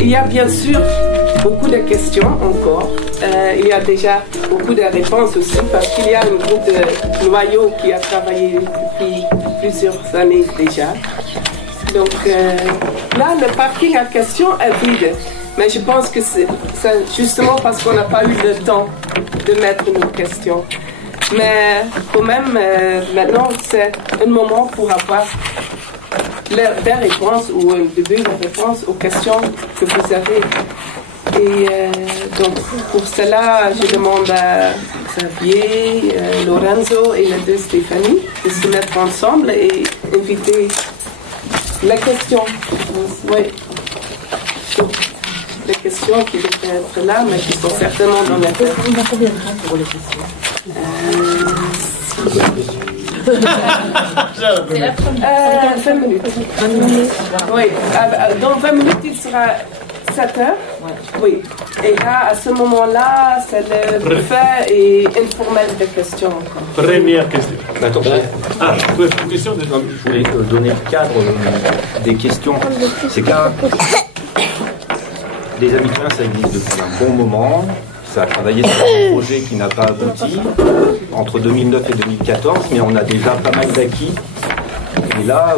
Il y a bien sûr beaucoup de questions encore. Il y a déjà beaucoup de réponses aussi parce qu'il y a un groupe de noyaux qui a travaillé depuis plusieurs années déjà. Donc là, le parking à question est vide. Mais je pense que c'est justement parce qu'on n'a pas eu le temps de mettre nos questions. Mais quand même, maintenant, c'est un moment pour avoir des réponses ou un début de réponse aux questions que vous avez. Et donc, pour cela, je demande à Xavier, Lorenzo et les deux Stéphanie de se mettre ensemble et inviter les questions. Oui. Les questions qui devraient être là, mais qui sont certainement dans la tête. On a combien de temps pour les questions? C'est la première. 20 minutes. 20 minutes. Oui. Dans 20 minutes, il sera 7 heures. Oui. Et là, à ce moment-là, c'est le buffet et informel de questions encore. Première question. Attends, question de... je voulais donner le cadre des questions. C'est qu'un... Les Amis Citoyens, ça existe depuis un bon moment. Ça a travaillé sur un projet qui n'a pas abouti entre 2009 et 2014, mais on a déjà pas mal d'acquis. Et là,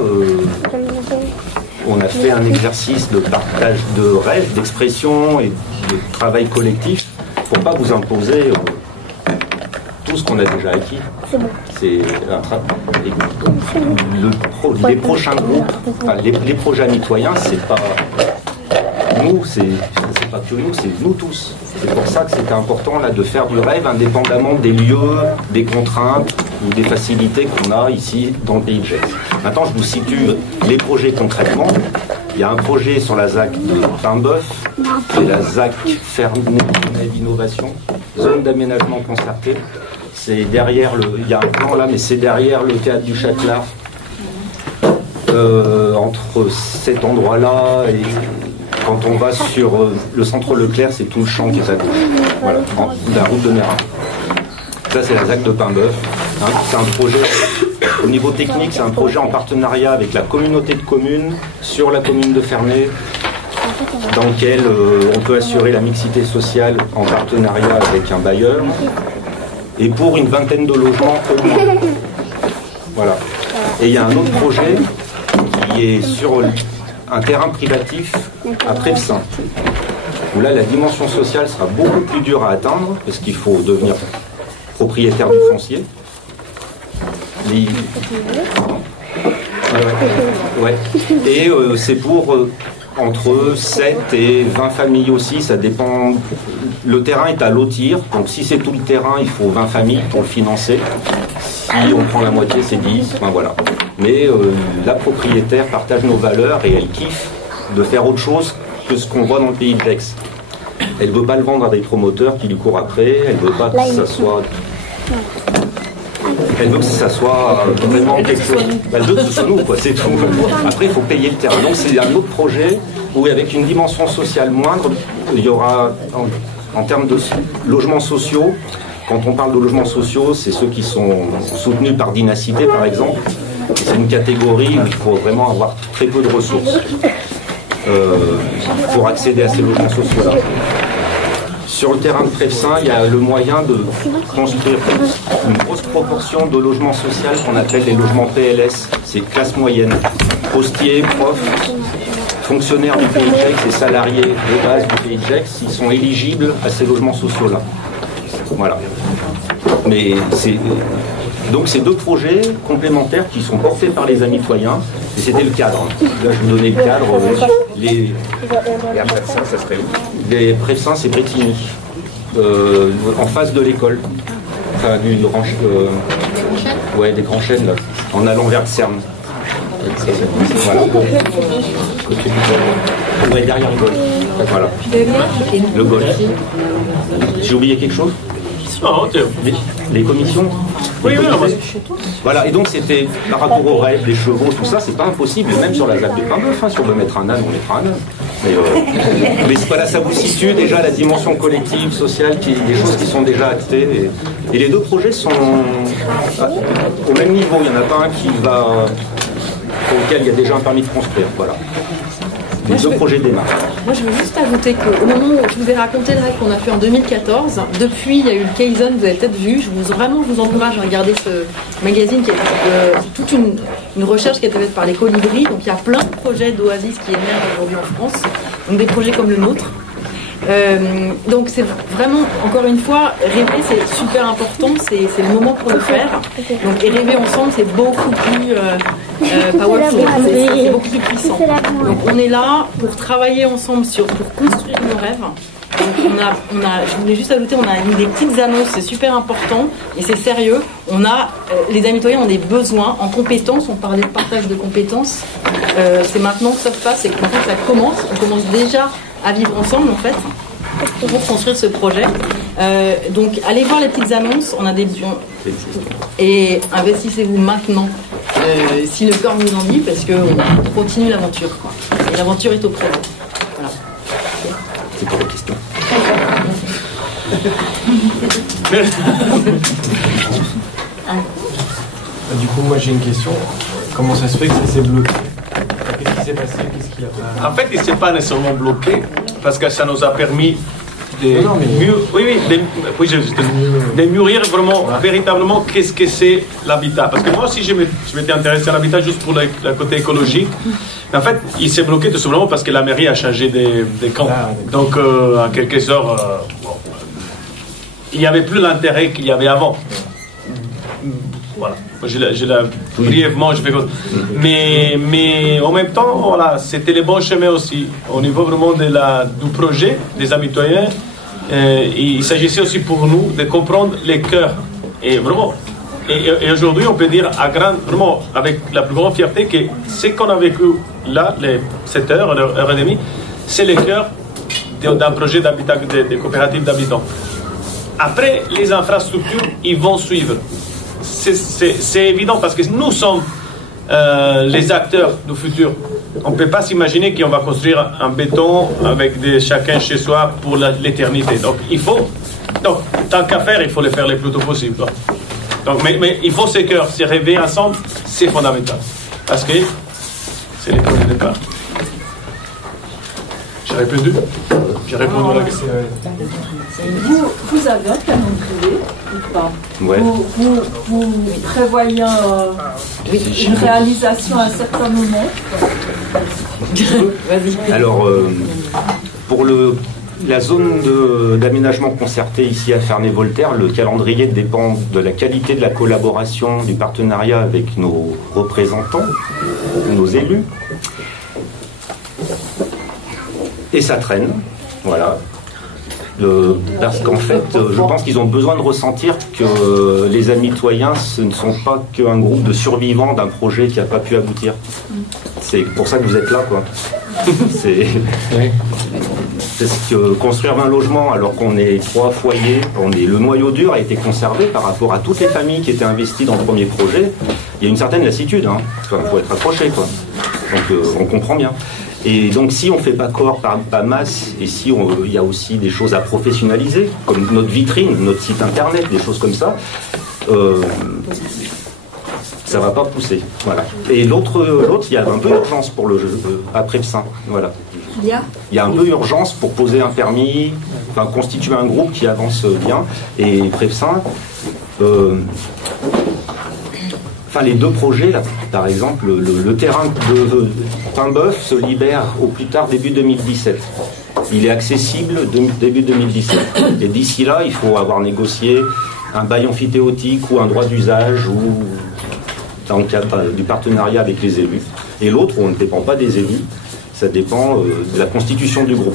on a fait un exercice de partage de rêves, d'expression et de travail collectif pour pas vous imposer tout ce qu'on a déjà acquis. C'est un travail. Les prochains groupes, enfin, les projets Amis Citoyens, c'est pas nous, c'est pas que nous, c'est nous tous. C'est pour ça que c'était important là de faire du rêve indépendamment des lieux, des contraintes ou des facilités qu'on a ici dans le pays de Gex. Maintenant, je vous situe les projets concrètement. Il y a un projet sur la ZAC de Paimboeuf, c'est la ZAC Ferney d'innovation, zone d'aménagement concerté. C'est derrière il y a un plan là, mais c'est derrière le théâtre du Châtelard. Entre cet endroit-là et quand on va sur le centre Leclerc, c'est tout le champ qui est à gauche. Voilà, la route de Nérin. Ça, c'est la ZAC de Paimboeuf. Hein, c'est un projet, au niveau technique, c'est un projet en partenariat avec la communauté de communes sur la commune de Ferney, dans lequel on peut assurer la mixité sociale en partenariat avec un bailleur, et pour une vingtaine de logements au moins. Voilà. Et il y a un autre projet qui est sur un terrain privatif à Prevessin, où là la dimension sociale sera beaucoup plus dure à atteindre parce qu'il faut devenir propriétaire du foncier. Ouais. Et c'est pour entre 7 et 20 familles aussi, ça dépend. Le terrain est à lotir, donc si c'est tout le terrain, il faut 20 familles pour le financer. Si on prend la moitié, c'est 10, enfin voilà. Mais la propriétaire partage nos valeurs et elle kiffe de faire autre chose que ce qu'on voit dans le pays de Gex. Elle ne veut pas le vendre à des promoteurs qui lui courent après, elle ne veut pas que ça soit... Elle veut que ça soit vraiment quelque chose. Elle veut que ce soit nous, quoi, c'est tout. Après, il faut payer le terrain. Donc c'est un autre projet où avec une dimension sociale moindre, il y aura, en termes de logements sociaux, quand on parle de logements sociaux, c'est ceux qui sont soutenus par Dynacité, par exemple. C'est une catégorie où il faut vraiment avoir très peu de ressources pour accéder à ces logements sociaux-là. Sur le terrain de Prevessin, il y a le moyen de construire une grosse proportion de logements sociaux qu'on appelle les logements PLS, c'est classe moyenne. Postiers, profs, fonctionnaires du pays de Gex et salariés de base du pays de Gex, ils sont éligibles à ces logements sociaux-là. Voilà. Mais donc c'est deux projets complémentaires qui sont portés par les Amis Citoyens, et c'était le cadre. Là, je vous donnais le cadre. Et à Prevessin, ça serait où? Les Prevessin, c'est Bretigny, en face de l'école. Enfin, d'une range. Ouais, des grands chênes, là, en allant vers le Cerne. Voilà. Ouais, derrière le golf. Voilà. Le golf. J'ai oublié quelque chose? Les commissions. Oui, voilà, et donc c'était par rapport aux rêves, les chevaux, tout ça, c'est pas impossible, même sur la ZAC de Paimboeuf, si on veut mettre un âne, on mettra un âne. Mais c'est pas là, ça vous situe déjà la dimension collective, sociale, des choses qui sont déjà actées. Et les deux projets sont au même niveau, il n'y en a pas un qui va, pour lequel il y a déjà un permis de construire, voilà. les deux projets démarrent. Moi, je veux juste ajouter qu'au moment où je vous ai raconté le rêve qu'on a fait en 2014, depuis, il y a eu le Kaizen, vous avez peut-être vu. Je vous encourage à regarder ce magazine qui est toute une recherche qui a été faite par les Colibris. Donc, il y a plein de projets d'Oasis qui émergent aujourd'hui en France. Donc, des projets comme le nôtre. Donc c'est vraiment, encore une fois, rêver c'est super important, c'est le moment pour le faire. Donc, et rêver ensemble c'est beaucoup plus powerful, c'est beaucoup plus puissant. Donc on est là pour travailler ensemble pour construire nos rêves. Donc je voulais juste ajouter, on a mis des petites annonces, c'est super important et c'est sérieux. Les amis citoyens ont des besoins en compétences, on parlait de partage de compétences. C'est maintenant que ça se passe et qu'en fait ça commence, on commence déjà à vivre ensemble en fait pour construire ce projet. Donc allez voir les petites annonces, on a des besoins et investissez-vous maintenant si le corps vous en dit parce qu'on continue l'aventure quoi. Et l'aventure est au projet. Voilà. C'est pour la question. Du coup, moi j'ai une question. Comment ça se fait que ça s'est bloqué? Qu'est-ce qui s'est passé? Qu'est-ce qu'il y a pas... En fait, il ne s'est pas nécessairement bloqué parce que ça nous a permis de mûrir vraiment, véritablement, qu'est-ce que c'est l'habitat. Parce que moi aussi, je m'étais intéressé à l'habitat juste pour le côté écologique. Mais en fait, il s'est bloqué tout simplement parce que la mairie a changé des camps. Donc, en quelque sorte, il n'y avait plus l'intérêt qu'il y avait avant. Voilà. Brièvement, je fais comme ça. Mais en même temps, voilà, c'était le bon chemin aussi. Au niveau vraiment du projet des amis citoyens, il s'agissait aussi pour nous de comprendre les cœurs. Et vraiment, et aujourd'hui, on peut dire vraiment avec la plus grande fierté que ce qu'on a vécu là, les 7 heures, heure et demie, c'est le cœur d'un projet d'habitat, de coopérative d'habitants. Après, les infrastructures, ils vont suivre. C'est évident parce que nous sommes les acteurs du futur. On ne peut pas s'imaginer qu'on va construire un béton avec chacun chez soi pour l'éternité. Donc, tant qu'à faire, il faut le faire le plus tôt possible. Donc, mais il faut ces cœurs, se rêver ensemble, c'est fondamental. Parce que c'est le point de départ. J'ai répondu à la question. Vous avez un calendrier ou pas? Ouais. Vous prévoyez une réalisation à un certain moment? Alors, pour la zone d'aménagement concerté ici à Ferney-Voltaire, le calendrier dépend de la qualité de la collaboration, du partenariat avec nos représentants, nos élus. Et ça traîne, voilà. Parce qu'en fait, je pense qu'ils ont besoin de ressentir que les amis citoyens, ce ne sont pas qu'un groupe de survivants d'un projet qui n'a pas pu aboutir. C'est pour ça que vous êtes là, quoi. C'est que construire 20 logements alors qu'on est 3 foyers, le noyau dur a été conservé par rapport à toutes les familles qui étaient investies dans le premier projet. Il y a une certaine lassitude, hein. Enfin, faut être accroché, quoi. Donc on comprend bien. Et donc si on ne fait pas corps par masse, et si il y a aussi des choses à professionnaliser, comme notre vitrine, notre site internet, des choses comme ça, ça ne va pas pousser. Voilà. Et l'autre, il y a un peu d'urgence pour le jeu, après le sein. Voilà. Il y a un peu d'urgence pour poser un permis, enfin, constituer un groupe qui avance bien. Et Prevsin, les deux projets, là, par exemple, le terrain de Paimboeuf se libère au plus tard début 2017. Il est accessible début 2017. Et d'ici là, il faut avoir négocié un bail amphithéotique ou un droit d'usage ou dans le cadre du partenariat avec les élus. Et l'autre, on ne dépend pas des élus, ça dépend de la constitution du groupe.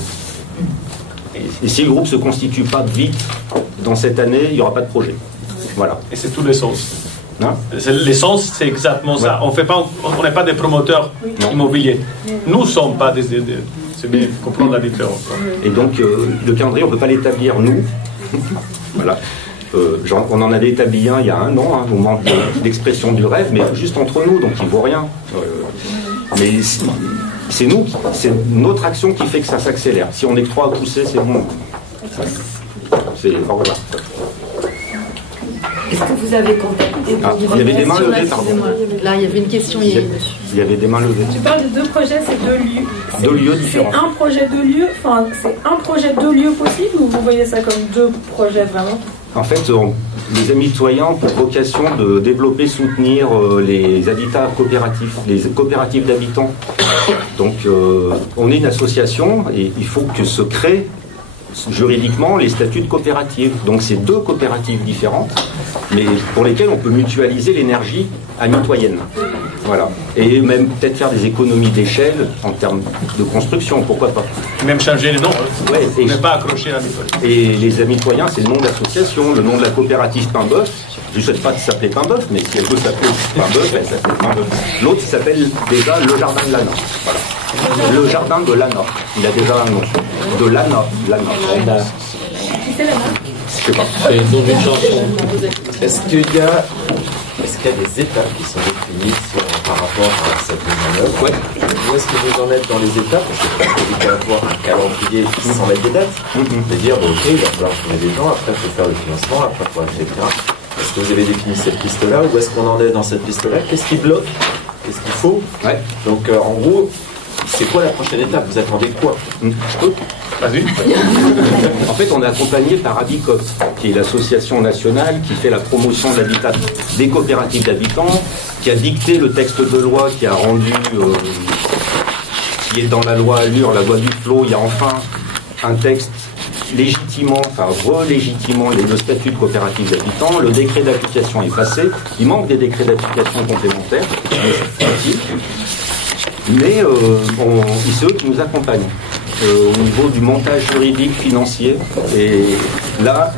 Et si le groupe ne se constitue pas vite dans cette année, il n'y aura pas de projet. Voilà. Et c'est tout l'essence. Hein? L'essence, c'est exactement ça. On n'est pas des promoteurs immobiliers. Nous ne sommes pas des c'est bien comprendre la différence. Et donc, le calendrier, on ne peut pas l'établir, nous. Voilà. On en avait établi un il y a 1 an, au moment d'expression du rêve, mais juste entre nous, donc il ne vaut rien. Mais c'est notre action qui fait que ça s'accélère. Si on est que 3 à pousser, c'est bon. Au revoir. Est-ce que vous avez contacté il y avait des mains levées, pardon. Là, il y avait une question. Il y avait des mains levées. Tu parles de 2 projets, c'est 2 lieux. Deux lieux différents. C'est un projet de lieu, enfin, c'est un projet de lieu possible ou vous voyez ça comme 2 projets vraiment? En fait, les Amis citoyens ont pour vocation de développer, soutenir les habitats coopératifs, les coopératives d'habitants. Donc, on est une association et il faut que se créent juridiquement les statuts de coopérative. Donc, c'est 2 coopératives différentes, mais pour lesquelles on peut mutualiser l'énergie amitoyenne. Voilà. Et même peut-être faire des économies d'échelle en termes de construction, pourquoi pas. Même changer les noms, Ouais, on n'est pas accroché à l'histoire. Et les Amis citoyens, c'est le nom de l'association, le nom de la coopérative Pain-Bœuf. Je ne souhaite pas s'appeler Pain-Bœuf, mais si elle veut s'appeler Pain-Bœuf, elle s'appelle Pain-Bœuf. L'autre s'appelle déjà le Jardin de l'Anna. Voilà. Le Jardin de l'Anna. Il a déjà un nom. De l'Anna. Qui c'est l'Anna? Je sais pas. C'est le nom d'une chanson. Est-ce qu'il y a des étapes qui sont définies par rapport à cette mise en œuvre? Ouais. Où est-ce que vous en êtes dans les étapes? Parce que vous pouvez avoir un calendrier sans mettre des dates. De dire, bon, ok, il va falloir trouver des gens, après il faut faire le financement, après il faut etc. Est-ce que vous avez défini cette piste-là? Où est-ce qu'on en est dans cette piste-là? Qu'est-ce qui bloque? Qu'est-ce qu'il faut? Ouais. Donc, en gros, c'est quoi la prochaine étape? Vous attendez quoi? Vas-y. En fait, on est accompagné par Abicop, qui est l'association nationale qui fait la promotion de l'habitat des coopératives d'habitants, qui a dicté le texte de loi, qui a rendu, qui est dans la loi Allure, la loi Duflot. Il y a enfin un texte légitimement, enfin relégitimant le statut de coopérative d'habitants. Le décret d'application est passé. Il manque des décrets d'application complémentaires, mais c'est eux qui nous accompagnent. Au niveau du montage juridique, financier. Et là,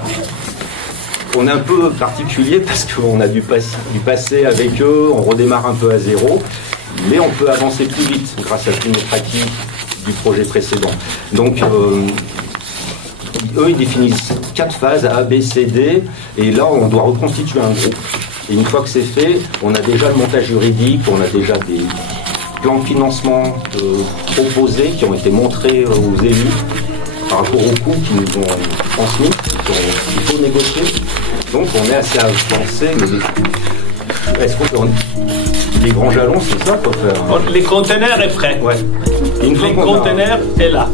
on est un peu particulier parce qu'on a dû passer avec eux, on redémarre un peu à zéro, mais on peut avancer plus vite grâce à la pratique du projet précédent. Donc, eux, ils définissent 4 phases, A, B, C, D, et là, on doit reconstituer un groupe. Et une fois que c'est fait, on a déjà le montage juridique, on a déjà des plans de financement proposés qui ont été montrés aux élus par rapport aux coûts qu'ils nous ont transmis, qu'il faut négocier. Donc on est assez avancé. Est-ce qu'on peut... Les grands jalons, c'est ça qu'on fait. Les conteneurs est prêt. Ouais. Les conteneurs est là.